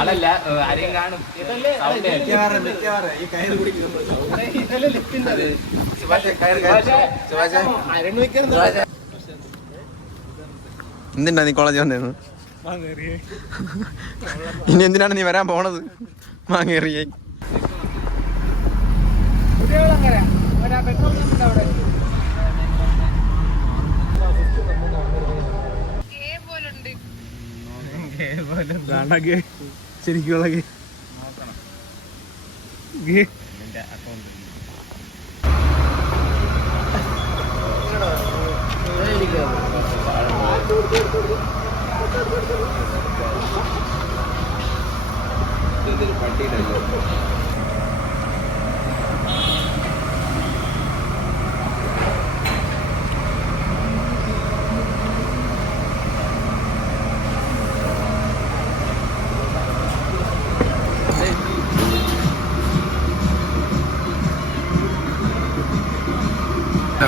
ആളല്ല ആരെയും കാണും. എന്തിനാ നീ കോളേജ് വന്നേന്ന്? ഇനി എന്തിനാണ് നീ വരാൻ പോണത്? മാങ്ങേറിയേ ശരിക്കുള്ള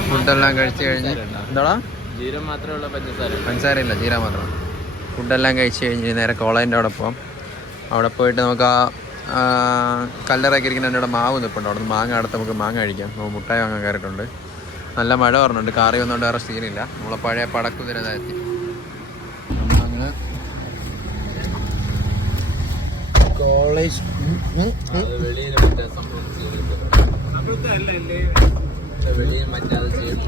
ഫുഡെല്ലാം കഴിച്ചു കഴിഞ്ഞ് എന്താടാ? ജീരം മാത്രമേ ഉള്ള പഞ്ചസാര ഇല്ല, ജീര മാത്രം. ഫുഡെല്ലാം കഴിച്ച് കഴിഞ്ഞ് നേരെ കോളേജിൻ്റെ അവിടെ പോകാം. അവിടെ പോയിട്ട് നമുക്ക് ആ കല്ലറയൊക്കെ ഇരിക്കുന്ന എൻ്റെ അവിടെ മാവ് നിൽപ്പുണ്ട്. അവിടെ നിന്ന് മാങ്ങ അടുത്ത് നമുക്ക് മാങ്ങ കഴിക്കാം. നമുക്ക് മുട്ടായി വാങ്ങാൻ കയറിയിട്ടുണ്ട്. നല്ല മഴ പറഞ്ഞുണ്ട്. കാറി വന്നുകൊണ്ട് വേറെ സീനില്ല. നമ്മളെ പഴയ പടക്കുതിരതായെത്തി. നമ്മളങ്ങനെ കോളേജ് വെളിയിൽ മറ്റാതെ ചെയ്യണം.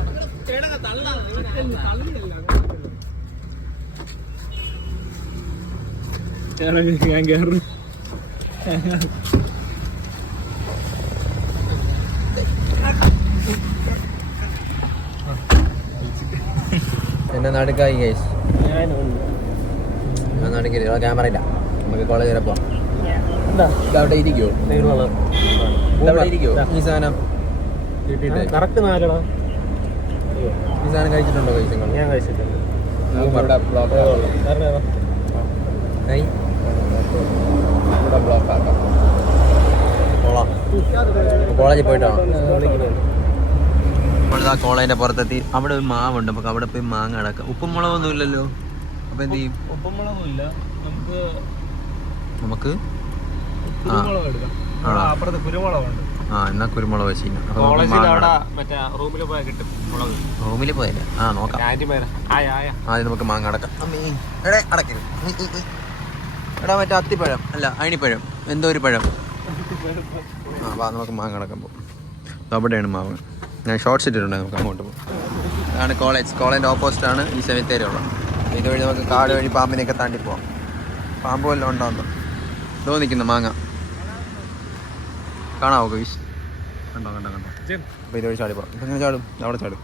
ഞാൻ കയറും. എന്നെ നടുക്കായി ഗൈസ്. നടുക്കില്ല, ക്യാമറ ഇല്ല. നമുക്ക് കോളേജ് വരെ പോവാം. അവിടെ ഇരിക്കുവോ? ഈ സാധനം കറക്റ്റ് 4 ഈ സാധനം കഴിച്ചിട്ടുണ്ടോ? കഴിച്ചു. ഞാൻ കഴിച്ചിട്ടുണ്ട്. കോളേജിൽ പോയിട്ടോ? നമ്മളിതാ കോളേജിന്റെ പുറത്തെത്തി. അവിടെ ഒരു മാവുണ്ട്. നമുക്ക് അവിടെ പോയി മാങ്ങ അടക്കാം. ഉപ്പും മുളകൊന്നും ഇല്ലല്ലോ. അപ്പൊ എന്ത് ചെയ്യും? ഉപ്പുമുളകുമില്ല. നമുക്ക് അപ്പുറത്ത് കുരുമുളകുണ്ട്. എന്നാ കുരുമുളക് വെച്ച് റൂമിൽ പോയല്ലേ? നോക്കാം. ആദ്യം നമുക്ക് മാങ്ങ അടക്കാം. അടക്കരുത്. എടാ മറ്റേ അത്തിപ്പഴം അല്ല അയണിപ്പഴം, എന്തോ ഒരു പഴം. വാ നമുക്ക് മാങ്ങ അടക്കാൻ പോകും. അവിടെയാണ് മാവ്. ഞാൻ ഷോർട്ട്സ് ഇട്ടിട്ടുണ്ടായി. നമുക്ക് അങ്ങോട്ട് പോകും. അതാണ് കോളേജിൻ്റെ ഓപ്പോസിറ്റാണ് ഈ സെമിത്തേരി ഉള്ളത്. ഇതുവഴി നമുക്ക് കാട് വഴി പാമ്പിനെയൊക്കെ താണ്ടി പോവാം. പാമ്പ് വല്ലതും ഉണ്ടോന്നോ? ഇതോ നിൽക്കുന്ന മാങ്ങ കാണാവോ ഗൈസ്? കണ്ടോ? അപ്പോൾ ഇതുവഴി ചാടി പോവാം. ഇങ്ങനെ ചാടും, അവിടെ ചാടും.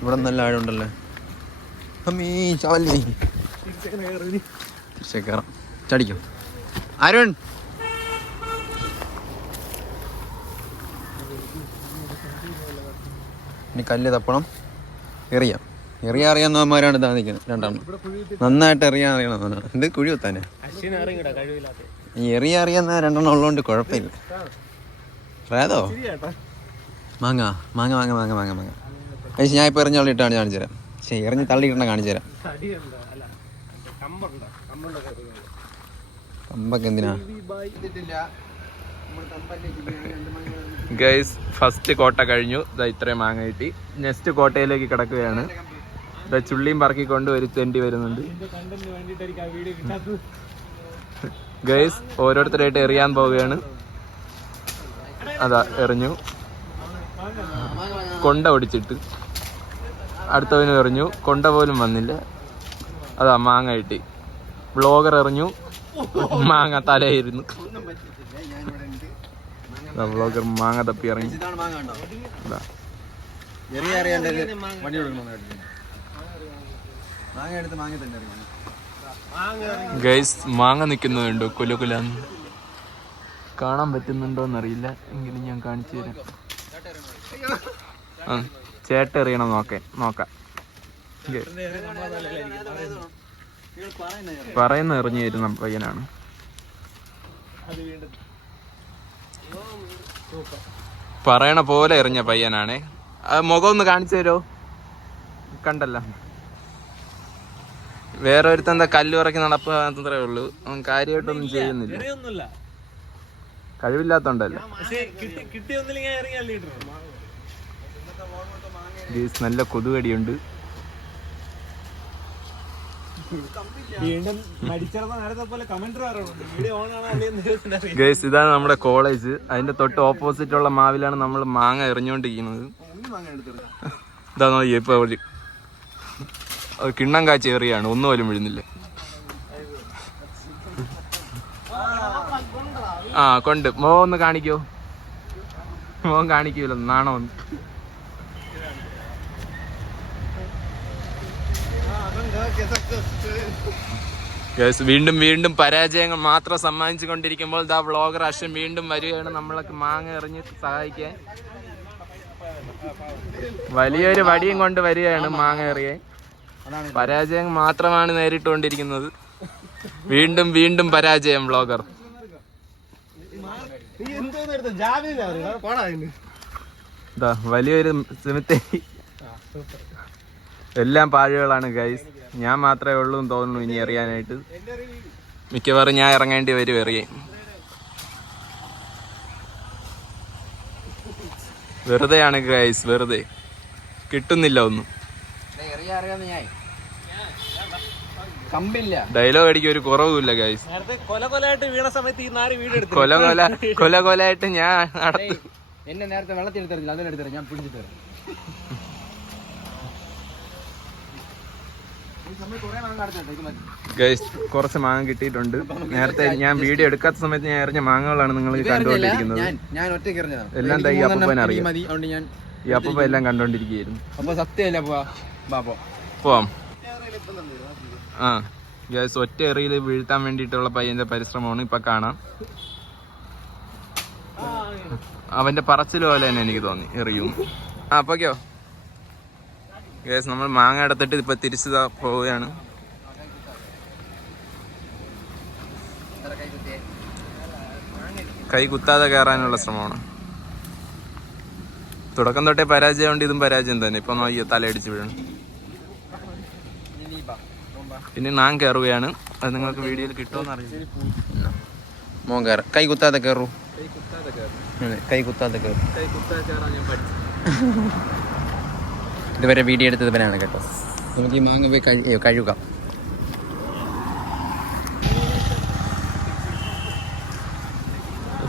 ഇവിടെ നല്ല ആഴമുണ്ടല്ലേ. അമ്മീ ചാവല്ലേ. തിരിച്ചേ കയറാം. ചടിക്കും. അരുൺ ഇനി കല്ല് തപ്പണം. അറിയാവുന്നവന്മാരാണ് ഇതാ നിൽക്കുന്നത്. രണ്ടെണ്ണം നന്നായിട്ട് അറിയണമെന്നാണ്. ഇത് കുഴി കുത്താനേ. ഈ അറിയാവുന്ന 2 ഉള്ളതുകൊണ്ട് കുഴപ്പമില്ല. പ്രേതോ മാങ്ങ കഴിച്ച് ഞാൻ ഇപ്പോൾ എറിഞ്ഞ് തള്ളിയിട്ടാണ് കാണിച്ചു തരാം. ശരി, എറിഞ്ഞ് തള്ളിയിട്ടാണ് കാണിച്ചു തരാം. കമ്പൊക്കെ എന്തിനാ ഗൈസ്? ഫസ്റ്റ് കോട്ട കഴിഞ്ഞു. ഇത്രയും മാങ്ങ കിട്ടി. നെക്സ്റ്റ് കോട്ടയിലേക്ക് കിടക്കുകയാണ്. ചുള്ളിയും പറക്കിക്കൊണ്ട് ഒരു തെണ്ടി വരുന്നുണ്ട്. ഗൈസ് ഓരോരുത്തരായിട്ട് എറിയാൻ പോവുകയാണ്. അതാ എറിഞ്ഞു. കൊണ്ട ഒടിച്ചിട്ട് അടുത്തവനും എറിഞ്ഞു. കൊണ്ട പോലും വന്നില്ല. അതാ മാങ്ങ കിട്ടി. ബ്ലോഗർ എറിഞ്ഞു. മാങ്ങ തലയിരുന്നു. ബ്ലോഗർ മാങ്ങ തപ്പി ഇറങ്ങി. ഗൈസ് മാങ്ങ നിൽക്കുന്നുണ്ട്. കുലുകുലാന്ന് കാണാൻ പറ്റുന്നുണ്ടോന്നറിയില്ല. എങ്കിലും ഞാൻ കാണിച്ചു തരാം. ചേട്ട എറിയണം. നോക്കാം. പറയുന്ന എറിഞ്ഞു തരുന്ന പയ്യനാണ്. പറയണ പോലെ എറിഞ്ഞ പയ്യനാണേ. മുഖം ഒന്ന് കാണിച്ചു തരോ? കണ്ടല്ല. വേറെ ഒരുത്തൻ എന്താ കല്ലുറക്കി നടപ്പ് അത്രേ ഉള്ളൂ. അവൻ കാര്യമായിട്ടൊന്നും ചെയ്യുന്നില്ല. ഒന്നുമില്ല, കഴിവില്ലാത്തോണ്ടല്ലോ. കിട്ടിയൊന്നില്ലെങ്കിൽ ഇറങ്ങിയാൽ ലീഡർ. നല്ല കൊതുകടിയുണ്ട്. വീണ്ടും മരിച്ചിരുന്ന നേരത്തെ പോലെ കമന്റ് പറയാറുണ്ട്. വീഡിയോ ഓൺ ആണോ? ഗൈസ്, ഇതാണ് നമ്മുടെ കോളേജ്. അതിന്റെ തൊട്ട് ഓപ്പോസിറ്റ് ഉള്ള മാവിലാണ് നമ്മൾ മാങ്ങ എറിഞ്ഞുകൊണ്ടിരിക്കുന്നത്. ഇതാ നോക്കി ഇപ്പൊ കിണ്ണം കാച്ചി എറിയാണ്, ഒന്നും പോലും വീഴുന്നില്ല. ആ കൊണ്ട് ഒന്ന് കാണിക്കോ? മോൻ കാണിക്കൂല, നാണോ? ഗൈസ്, വീണ്ടും വീണ്ടും പരാജയങ്ങൾ മാത്രം സമ്മാനിച്ചു കൊണ്ടിരിക്കുമ്പോൾ ദാ വ്ളോഗർ അശ്വൻ വീണ്ടും വരികയാണ് നമ്മളൊക്കെ മാങ്ങ എറിഞ്ഞ് സഹായിക്കാൻ. വലിയൊരു വടിയും കൊണ്ട് വരികയാണ് മാങ്ങ എറിയാൻ. പരാജയം മാത്രമാണ് നേരിട്ടുകൊണ്ടിരിക്കുന്നത്. വീണ്ടും വീണ്ടും പരാജയം വ്ളോഗർ. ഇതാ വലിയൊരു സിമിത്തേരി. എല്ലാം പാഴുകളാണ് ഗൈസ്. ഞാൻ മാത്രമേ ഉള്ളൂ എന്ന് തോന്നുന്നു ഇനി എറിയാനായിട്ട്. മിക്കവാറും ഞാൻ ഇറങ്ങേണ്ടി വരും എറിയാൻ. വെറുതെയാണ് ഗൈസ്, വെറുതെ കിട്ടുന്നില്ല ഒന്നും. ഡയലോഗ് അടിക്കാൻ ഒരു കുറവുമില്ല ഗൈസ്. കൊലകൊലായിട്ട് വീണ സമയത്ത് ഈ നാല് വീട് എടുത്തു. കൊലകൊലായിട്ട് ഞാൻ നടത്തി. എന്നെ നേരത്തെ വെള്ളത്തിൽ എടുത്തറിഞ്ഞില്ല, അതിലെടുത്തറിഞ്ഞ ഞാൻ പിടിച്ചു തരാം. ഗൈസ്, കുറച്ച് മാങ്ങ കിട്ടിയിട്ടുണ്ട്. നേരത്തെ ഞാൻ വീഡിയോ എടുക്കാത്ത സമയത്ത് ഞാൻ എറിഞ്ഞ മാങ്ങകളാണ് നിങ്ങൾ കണ്ടുകൊണ്ടിരിക്കുന്നത്. ഞാൻ ഒറ്റയ്ക്ക് എറിഞ്ഞതാണ്. എല്ലാം ഈ അപ്പൂപ്പൻ അറിയാം. ഈ അപ്പൂപ്പ എല്ലാം കണ്ടോണ്ടിരിക്കുകയായിരുന്നു. അപ്പൊ സത്യമല്ല പോവാം. ആ ഗൈസ്, ഒറ്റ എറിയിൽ വീഴ്ത്താൻ വേണ്ടിയിട്ടുള്ള പയ്യന്റെ പരിശ്രമമാണ് ഇപ്പൊ കാണാം. അവന്റെ പറച്ചിൽ പോലെ തന്നെ എനിക്ക് തോന്നി എറിയും. അപ്പൊക്കോ ഗൈസ്, നമ്മൾ മാങ്ങ എടുത്തിട്ട് ഇപ്പൊ തിരിച്ചു പോവുകയാണ്. കൈ കുത്താതെ കയറാനുള്ള ശ്രമമാണ്. തുടക്കം തൊട്ടേ പരാജയം ഉണ്ട്. ഇതും പരാജയം തന്നെ. ഇപ്പൊ നോക്കിയോ, തലയടിച്ച് വീഴണം. പിന്നെ ഞാൻ കയറുകയാണ്. അത് നിങ്ങൾക്ക് വീഡിയോയിൽ കിട്ടുമെന്ന് അറിയില്ല. മോൻ കയറ, കൈ കുത്താതെ കയറൂ. കൈ കുത്താതെ കയറും. ഇതുവരെ വീഡിയോ എടുത്തത് ഇവനാണ് കേട്ടോ. നമുക്ക് ഈ മാങ്ങ പോയി കഴുകാം.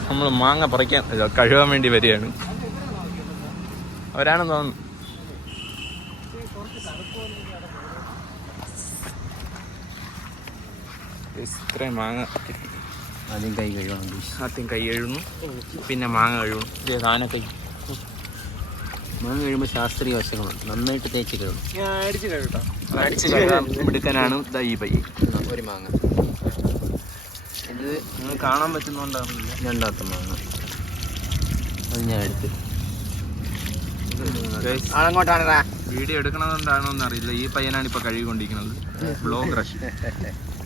നമ്മൾ മാങ്ങ പറിക്കാൻ കഴുകാൻ വേണ്ടി വരികയാണ്. അവരാണെന്ന് തോന്നുന്നു. ഇത്രയും മാങ്ങ ആദ്യം കൈ കഴുകണം. ആദ്യം കൈ കഴുകുന്നു, പിന്നെ മാങ്ങ കഴുകുന്നു. സാധന കൈ മാങ്ങ കഴിയുമ്പോൾ ശാസ്ത്രീയ വശങ്ങളുണ്ട്. നന്നായിട്ട് തേച്ച് കഴുകണം. അടിച്ച് കഴുകാൻ എടുക്കാനാണ് ഈ പൈ. ഒരു മാങ്ങ ഇത് നിങ്ങൾ കാണാൻ പറ്റുന്നോണ്ടാണ്. രണ്ടാമത്തെ മാങ്ങ അത് ഞാൻ എടുത്ത്. വീഡിയോ എടുക്കണതുകൊണ്ടാണോന്ന് അറിയില്ല. ഈ പയ്യനാണ് ഇപ്പൊ കഴുകിക്കൊണ്ടിരിക്കുന്നത്. Blog rush.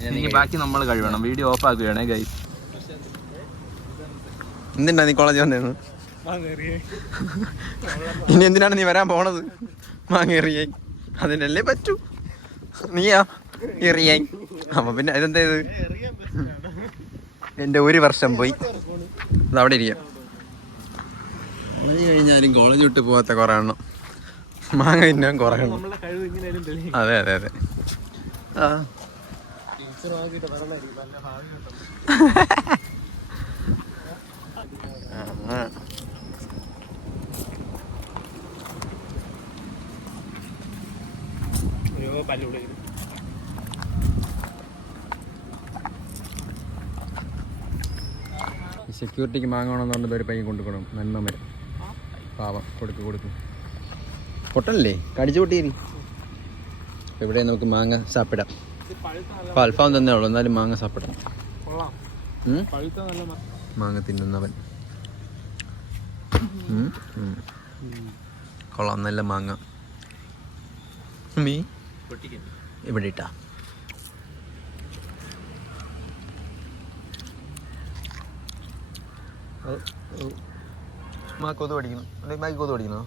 ഇനി ബാക്കി നമ്മൾ കഴുകണം. വീഡിയോ ഓഫ് ആക്കുകയാണേ ഗൈസ്. എന്തിനാ നീ കോളേജ് വന്നേന്ന്? ഇനി എന്തിനാണ് നീ വരാൻ പോണത്? മാങ്ങ എറിയായി അതിനല്ലേ പറ്റൂ. നീയാ എറിയായി. അപ്പൊ പിന്നെ ഇതെന്താ ഇത്? എൻ്റെ ഒരു വർഷം പോയി. അതവിടെ ഇരിക്കാം. കോളേജ് കഴിഞ്ഞാലും കോളേജ് വിട്ട് പോകാത്ത കുറേ എണ്ണം. മാങ്ങ തിന്നാൻ കുറേ എണ്ണം. അതെ അതെ അതെ. ആ സെക്യൂരിറ്റിക്ക് മാങ്ങണമെന്ന് പറഞ്ഞ ഒരു പയ്യൻ കൊണ്ടുപോകണം. നന്മ മരം പാവം. കൊടുക്കും. പൊട്ടല്ലേ, കടിച്ചു പൊട്ടിയേരി. ഇവിടെ നമുക്ക് മാങ്ങ സാപ്പിടാം. അപ്പോൾ അൽഫാം തന്നെ ഉള്ളു, എന്നാലും മാങ്ങ സാപ്പിടാം. മാങ്ങ തിന്നുന്നവൻ. കൊള്ളാം, നല്ല മാങ്ങ. മീ ഇവിടെ ഇട്ടാ. കൊതു പഠിക്കണം. കൊതു പഠിക്കണോ?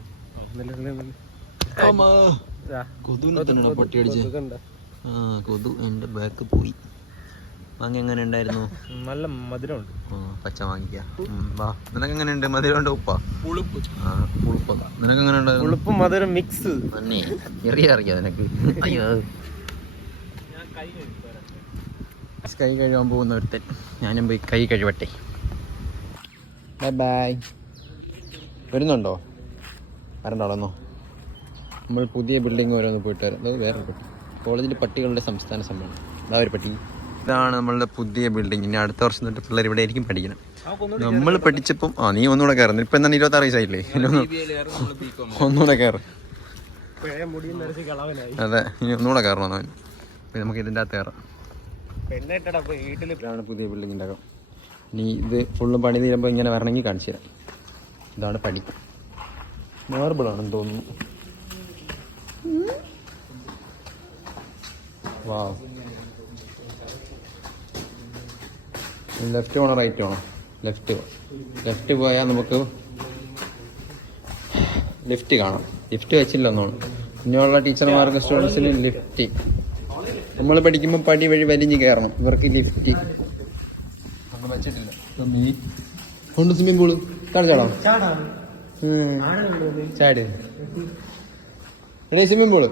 പൊട്ടി അടിച്ച് ആ കൊതു എൻ്റെ ബാക്ക് പോയി. മാങ്ങ എങ്ങനെ ഉണ്ടായിരുന്നു? നല്ല മധുരമുണ്ട്. പച്ച വാങ്ങിക്കാം. വാ, നിനക്ക് എങ്ങനെ ഉണ്ട്? മധുരമുണ്ട് ഉപ്പാ? പുളിപ്പ്. ആ പുളിപ്പതാ. നിനക്ക് എങ്ങനെ ഉണ്ട്? പുളിപ്പും മധുരം മിക്സ്. തന്നെ അറിയാം നിനക്ക്. അയ്യോ കൈ കഴുകാൻ പോകുന്ന ഒരുത്തൻ. ഞാനും പോയി കൈ കഴുവട്ടെ. Bye bye. വരുന്നുണ്ടോ? വരണ്ടോളന്നോ. നമ്മൾ പുതിയ ബിൽഡിംഗ് ഓരോന്ന് പോയിട്ട് വരാം. അത് വേറൊരു പട്ടി. കോളേജിൽ പട്ടികളുടെ സംസ്ഥാന സമ്മേളനം. അതാ ഒരു പട്ടി. ഇതാണ് നമ്മളുടെ പുതിയ ബിൽഡിംഗ്. ഇനി അടുത്ത വർഷം തൊട്ട് പിള്ളേർ ഇവിടെ ആയിരിക്കും പഠിക്കണം. നമ്മൾ പഠിച്ചപ്പം നീ ഒന്നുകൂടെ കയറുന്നു. ഇപ്പം എന്താണ് 26 വയസ്സായില്ലേ? ഒന്നുകൂടെ കയറും. അതെ, ഇനി ഒന്നുകൂടെ കയറണം അവൻ. അപ്പം നമുക്ക് ഇതിൻ്റെ അകത്ത് കയറാം. ഇതാണ് പുതിയ ബിൽഡിങ്ങിൻ്റെ അകം. ഇനി ഇത് ഫുള്ളും പണി തീരുമ്പോൾ ഇങ്ങനെ വരണമെങ്കിൽ കാണിച്ചു തരാം. ഇതാണ് പണി. മാർബിളാണെന്ന് തോന്നുന്നു. വാ, ലെഫ്റ്റ് പോണോ റൈറ്റ് പോണോ? ലെഫ്റ്റ് പോയാൽ നമുക്ക് ലിഫ്റ്റ് കാണാം. ലിഫ്റ്റ് വെച്ചില്ലെന്നോണം. ഇനിയുള്ള ടീച്ചർമാർക്ക് സ്റ്റുഡൻസിന് ലിഫ്റ്റ്. നമ്മൾ പഠിക്കുമ്പോൾ പടി വഴി വലിഞ്ഞ് കയറണം. ഇവർക്ക് ലിഫ്റ്റ് നമ്മൾ വെച്ചിട്ടില്ല. കൊണ്ട് സ്വിമ്മിംഗ് പൂള് കളിച്ചാടാം. ചാട് സ്വിമ്മിംഗ് പൂള്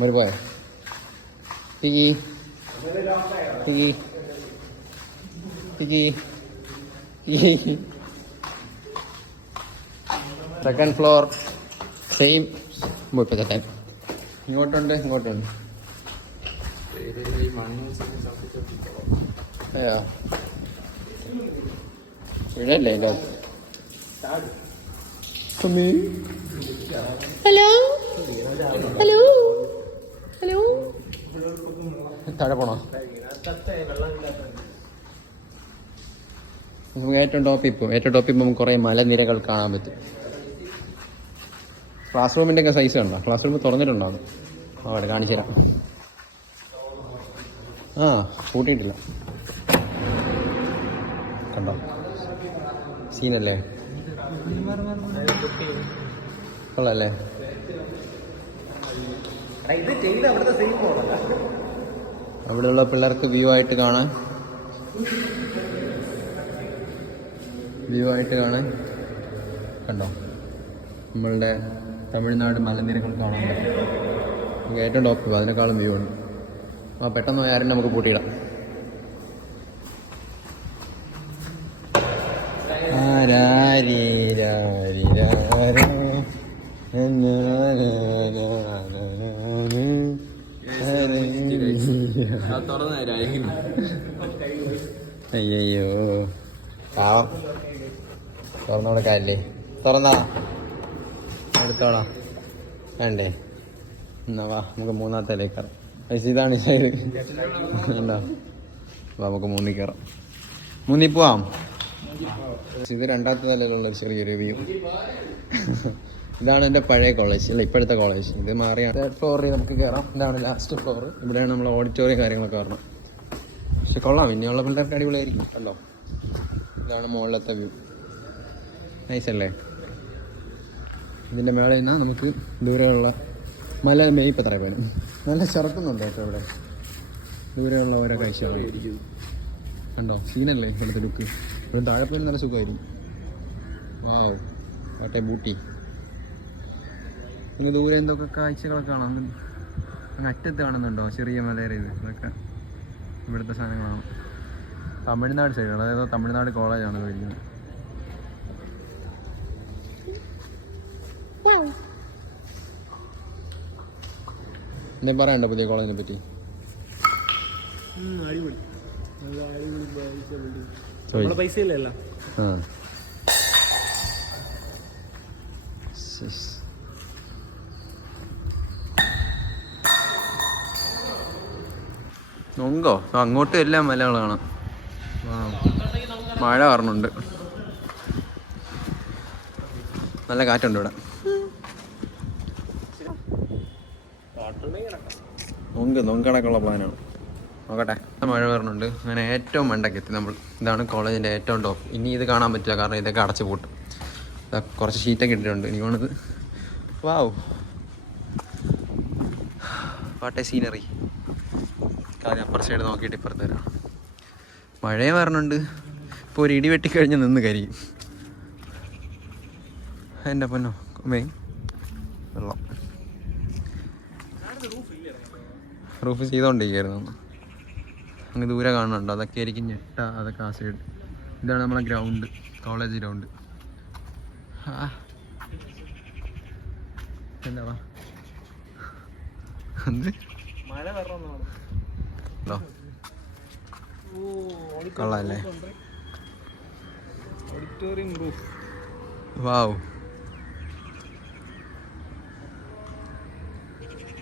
മറി പോയ സെക്കൻഡ് ഫ്ലോർ സെയിം. ഇപ്പോഴത്തെ ടൈം ഇങ്ങോട്ടുണ്ട്. ഇവിടെയല്ലേ എൻ്റെ ഹലോ താഴെ പോണോ? നമുക്ക് ഏറ്റവും ടോപ്പിൽ നമുക്ക് കുറേ മലനിരകൾ കാണാൻ പറ്റും. ക്ലാസ് റൂമിൻ്റെ ഒക്കെ സൈസ് കണ്ടോ? ക്ലാസ് റൂം തുറന്നിട്ടുണ്ടോ? അവിടെ കാണിച്ചു തരാം. കൂട്ടിയിട്ടില്ല. കണ്ടോ? സീനല്ലേ? കൊള്ളല്ലേ? അവിടെയുള്ള പിള്ളേർക്ക് വ്യൂ ആയിട്ട് കാണാൻ കണ്ടോ? നമ്മളുടെ തമിഴ്നാട് മലനിരകൾ കാണാൻ പറ്റും. നമുക്ക് ഏറ്റവും ടോപ്പ് അതിനേക്കാളും വ്യൂ ഉണ്ട്. പെട്ടെന്ന് ആരും നമുക്ക് പൂട്ടിയിടാം. അയ്യോ പാവം. തുറന്നു കൊടുക്കാല്ലേ? തുറന്നാ എടുത്തോളാം. വേണ്ടേ? എന്നാ വാ, നമുക്ക് മൂന്നാമത്തേലേക്ക് കയറാം. ഇതാണ് ഇത് കണ്ടോ? നമുക്ക് മൂന്നിൽ കയറാം. മൂന്നിൽ പോവാം. ഇത് രണ്ടാമത്തെ നിലയിലുള്ള ചെറിയൊരു വ്യൂ. ഇതാണ് എൻ്റെ പഴയ കോളേജ്, അല്ല ഇപ്പോഴത്തെ കോളേജ്. ഇത് മാറിയാണ്. തേർഡ് ഫ്ലോറിൽ നമുക്ക് കയറാം. ഇതാണ് ലാസ്റ്റ് ഫ്ലോർ. ഇവിടെയാണ് നമ്മൾ ഓഡിറ്റോറിയം കാര്യങ്ങളൊക്കെ വരണം. പക്ഷെ കൊള്ളാം, ഇനിയുള്ള പിള്ളേർക്ക് അടിപൊളിയായിരിക്കും. കണ്ടോ? ഇതാണ് മുകളിലത്തെ വ്യൂ. നൈസല്ലേ? ഇതിൻ്റെ മേളിൽ നിന്നാൽ നമുക്ക് ദൂരെയുള്ള മല ഇപ്പം തറ പേരും നല്ല ചെറുക്കുന്നുണ്ട് കേട്ടോ. ഇവിടെ ദൂരെയുള്ള ഓരോ കാഴ്ചകളായിരിക്കും. കണ്ടോ? സീനല്ലേ ഇവിടുത്തെ ലുക്ക്? ഇവിടെ താഴെപ്പോലും നല്ല സുഖമായിരിക്കും. വാവ്, ആട്ടെ ബൂട്ടി. പിന്നെ ദൂരെ എന്തൊക്കെ കാഴ്ചകളൊക്കെ കാണാം. അങ്ങ് അറ്റത്ത് കാണുന്നുണ്ടോ ചെറിയ മലയുടെ ഇത്? ഇതൊക്കെ ഇവിടുത്തെ സാധനങ്ങളാണ്. തമിഴ്നാട് സൈഡാണ്, അതായത് തമിഴ്നാട് കോളേജാണ് കഴിക്കുന്നത്. എന്താ പറയണ്ട പുതിയ കോളേജിനെ പറ്റി? പൈസ ഇല്ലല്ലോ. നോങ്കോ അങ്ങോട്ടും എല്ലാം മലകളാണ്. മഴ പറഞ്ഞുണ്ട്, നല്ല കാറ്റുണ്ട് ഇവിടെ. നൊങ്കടക്കുള്ള പ്ലാനാണ്. നോക്കട്ടെ. മഴ പറഞ്ഞുണ്ട്. അങ്ങനെ ഏറ്റവും മണ്ടയ്ക്ക് എത്തി നമ്മൾ. ഇതാണ് കോളേജിൻ്റെ ഏറ്റവും ടോപ്പ്. ഇനി ഇത് കാണാൻ പറ്റില്ല, കാരണം ഇതൊക്കെ അടച്ചു പൂട്ടും. കുറച്ച് ഷീറ്റൊക്കെ ഇട്ടിട്ടുണ്ട്. ഇനി വേണത്. വാവ്, വാട്ടെ സീനറി. കാര്യം അപ്പുറ സൈഡ് നോക്കിയിട്ട് ഇപ്പുറത്ത് വരാം. മഴയും വരണുണ്ട്. ഇപ്പോൾ ഒരു ഇടി വെട്ടിക്കഴിഞ്ഞ് നിന്ന് കരിയും. എൻ്റെ പൊന്നോ മെയിൻ വെള്ളം. റൂഫ് ചെയ്തുകൊണ്ടിരിക്കുകയായിരുന്നു. അങ്ങ് ദൂരെ കാണുന്നുണ്ട്. അതൊക്കെ ആയിരിക്കും ഞെട്ട. അതൊക്കെ ആ സൈഡ്. ഇതാണ് നമ്മളെ ഗ്രൗണ്ട്, കോളേജ് ഗ്രൗണ്ട്. എന്താ എന്ത് മഴ വരണമെന്നാണ്. കൊള്ളാല്ലേ? Auditorium roof. വാവ്.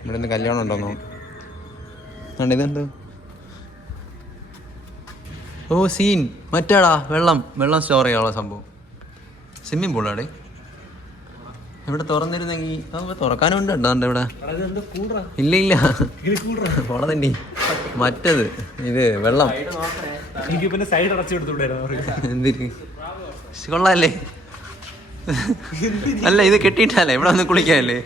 ഇവിടെ നിന്ന് കല്യാണം ഉണ്ടോന്നോ? ഇതെന്ത്? ഓ സീൻ മറ്റാടാ, വെള്ളം സ്റ്റോർ ചെയ്യാനുള്ള സംഭവം. സ്വിമ്മിങ് പൂളാടെ ഇവിടെ തുറന്നിരുന്നെങ്കിൽ നമുക്ക് തുറക്കാനുണ്ട്. ഉണ്ടാണ്ട് ഇവിടെ ഇല്ല പോള തന്നെ. മറ്റത് ഇത് വെള്ളം സൈഡ് അടച്ചു കൊടുത്തുവിടായിരുന്നു. എന്തിന് കൊള്ളാല്ലേ? അല്ല ഇത് കെട്ടിയിട്ടല്ലേ ഇവിടെ വന്ന് കുളിക്കാല്ലേ?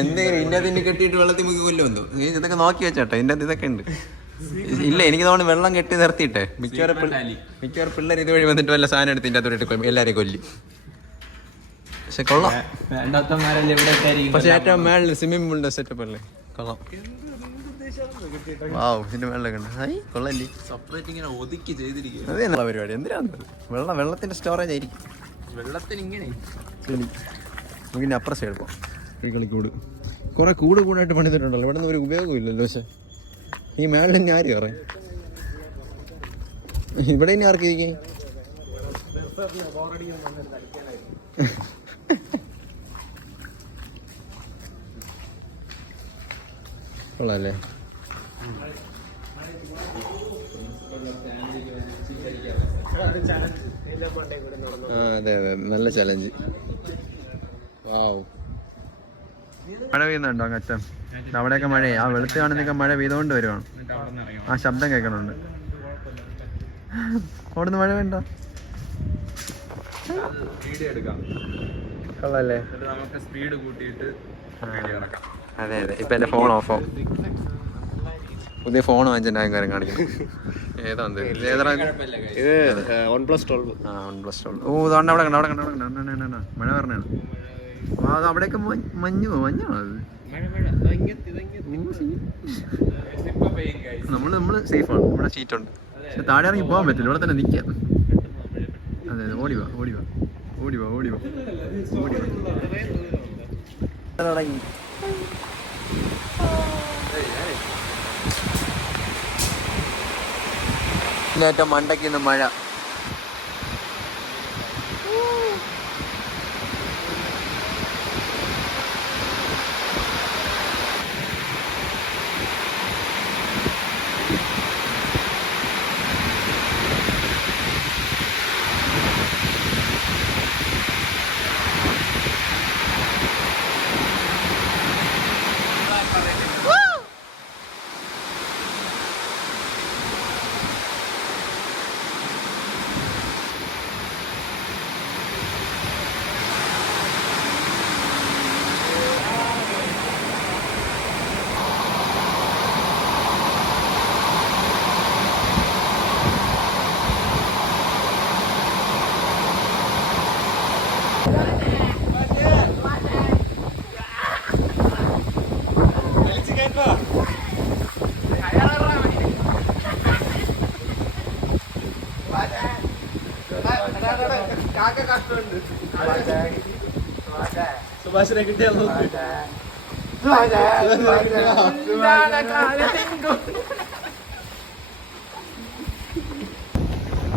എന്തെങ്കിലും ഇതിൻ്റെ അതിന് കെട്ടിയിട്ട് വെള്ളത്തിൽ മുക്കി കൊല്ലുമെന്തോ. ഇതൊക്കെ നോക്കി വെച്ചോട്ടെ. ഇതിൻ്റെ അത് ഇതൊക്കെ ഉണ്ട്. ഇല്ല എനിക്ക് തോന്നുന്നു വെള്ളം കെട്ടി നിർത്തിയിട്ടെ മിക്കവാറും പിള്ളേർ ഇതുവഴി വന്നിട്ട് വല്ല സാധനം എടുത്ത് ഇതിൻ്റെ അകത്തോട്ട് എല്ലാവരെയും കൊല്ലും. പക്ഷെ കൊള്ളാം. പക്ഷെ ഏറ്റവും മേളിൽ സ്വിമ്മിംഗ് പൂളിന്റെ സെറ്റപ്പ് അല്ലേ? കൊള്ളാം. വാവ് ഇതിന്റെ മേളിലൊക്കെ ഉണ്ട്. ഹായ് കൊള്ളല്ലേ? സെപ്പറേറ്റ് ഇങ്ങനെ ഒതുക്കി ചെയ്തിരിക്കും. അത് തന്നെ പരിപാടി. എന്തിനാണ് വെള്ളത്തിന്റെ സ്റ്റോറേജ് ആയിരിക്കും. വെള്ളത്തിന് ഇങ്ങനെ നമുക്കിനി അപ്പുറം സൈഡ് പോകാം. ഈ കളിക്കൂട് കുറെ കൂടായിട്ട് പണിതിട്ടുണ്ടല്ലോ. ഇവിടെ നിന്ന് ഒരു ഉപയോഗം ഇല്ലല്ലോ. പക്ഷെ ഈ മേളിൽ ഇനി ആര് കയറാൻ? ഇവിടെ ഇനി ആർക്ക് ഇരിക്കും? കൊള്ളാല്ലേ? അതെ നല്ല ചലഞ്ച്. വാവ് മഴ പെയ്യുന്നുണ്ടോ അങ്ങറ്റം? അവിടെയൊക്കെ മഴയെ ആ വെളുത്ത് കാണുന്നൊക്കെ മഴ പെയ്തുകൊണ്ട് വരുവാണ്. ആ ശബ്ദം കേൾക്കണുണ്ട്. അവിടുന്ന് മഴ വേണ്ട. കൊള്ളാല്ലേ? നമുക്ക് സ്പീഡ് കൂട്ടിയിട്ട് അതെ ഇപ്പൊ എന്റെ ഫോൺ ഓഫ് ആവും. പുതിയ ഫോൺ വാങ്ങിച്ചെന്റെ കാര്യം കാണിക്കുന്നു. ഏതാണ്ട് ഇത് OnePlus 12. ഓ അതുകൊണ്ട് അവിടെ കണ്ട മഴ പറഞ്ഞാണ്. അത് അവിടെയൊക്കെ മഞ്ഞാണോ അത്? നമ്മള് സേഫാണ്. ഇവിടെ ഷീറ്റുണ്ട്. പക്ഷെ താഴെ ഇറങ്ങി പോകാൻ പറ്റില്ല. ഇവിടെ തന്നെ നിൽക്കാം. അതെ ഓടിവാ തുടങ്ങി. ഏറ്റവും മണ്ടയ്ക്ക് നിന്ന് മഴ. സുഭാഷിനെ കിട്ടിയാലോ?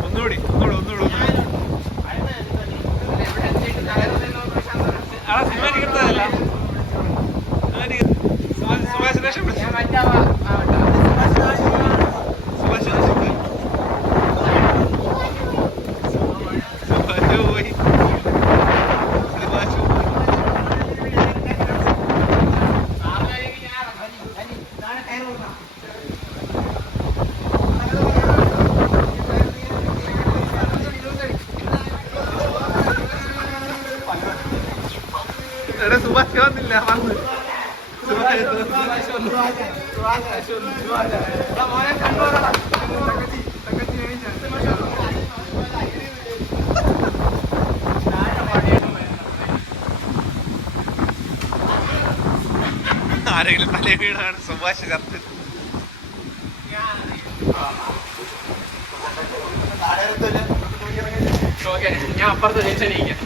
ഒന്നുകൂടി സിനിമ കിട്ടതല്ല. സുഭാഷിനെ പോയി. സുഭാഷ് വന്നില്ല. സുഭാഷ് ആരെങ്കിലും തലേ വീണാണ് സുഭാഷ് കത്ത്. ഞാൻ അപ്പുറത്ത് ജനിച്ചടിക്കാം.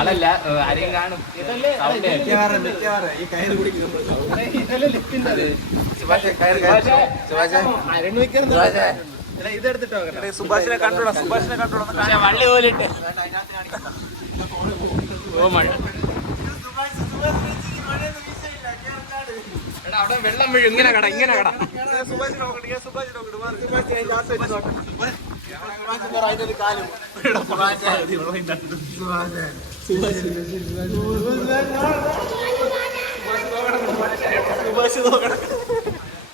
ആളല്ല ആരെയും കാണും. ഈ കയറ് കുടിക്കുന്നു. ഇതെടുത്തിട്ടോ സുഭാഷിനെ കണ്ടോടാ, സുഭാഷിനെ കണ്ടോടാ. വള്ളി പോലിട്ട് ഓ മഴ. എടാ അവിടെ വെള്ളം വീഴും. ഇങ്ങനെ കട, ഇങ്ങനെ കട. സുഭാഷിനെ നോക്കട്ടെ, സുഭാഷിനെ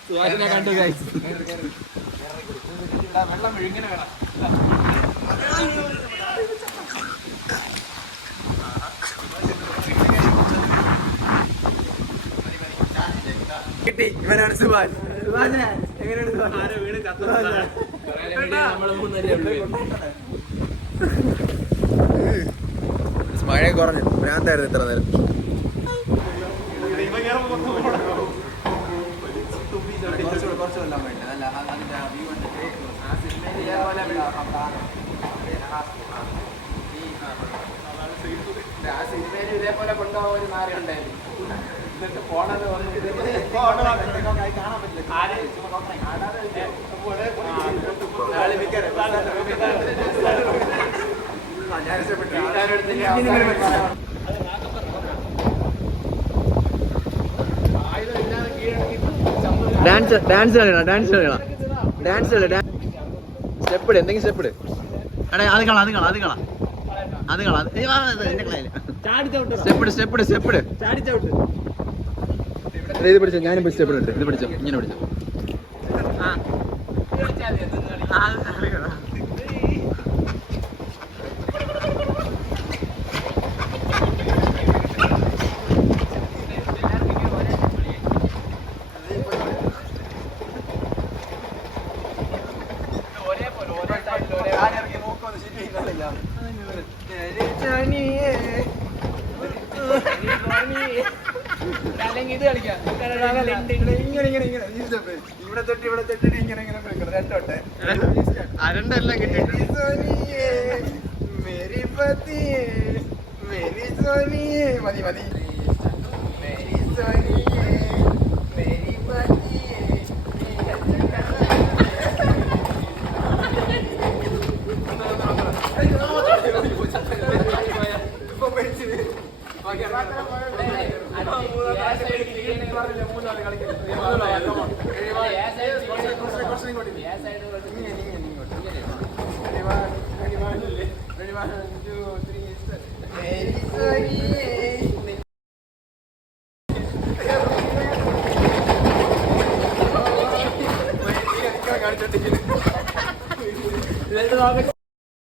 സുഭാഷിനെ കണ്ടു കഴിച്ചു. വെള്ളം വീഴും. ഇങ്ങനെ കട. ഇവനാണ് സുഭാഷ്. എങ്ങനെയാണ് വീട് മഴ കുറഞ്ഞു. ഭ്രാന്തായിരുന്നു ഇത്ര നേരം. കുറച്ച് കൊല്ലാൻ വേണ്ടി അല്ല അതിന്റെ വ്യൂ കണ്ടിട്ട് ആ സിനിമയിൽ ആ സിനിമയിൽ ഇതേപോലെ കൊണ്ടുപോകാൻ ഒരു നാര ഉണ്ടായിരുന്നു. എന്നിട്ട് പോണത് ഡാൻസ് കളിക്കണം. സ്റ്റെപ്പ് ഇട്, എന്തെങ്കിലും സ്റ്റെപ്പ് ഇട്. എടാ അത് കള സ്റ്റെപ്പ് ഇട്. ഇത് പിടിച്ചോ, ഞാനും സ്റ്റെപ്പ് ഇട്ട്. ഇത് പിടിച്ചോ, ഇങ്ങനെ പിടിച്ചോ. അല്ലെങ്കിൽ ഇത് കളിക്കാം. ഇവിടെ തൊട്ട് ഇങ്ങനെ രണ്ടോട്ടെ അരണ്ടെല്ലാം കിട്ടിയിട്ടുണ്ട്. മതി കാണിച്ചോണ്ടിരിക്കുന്നു.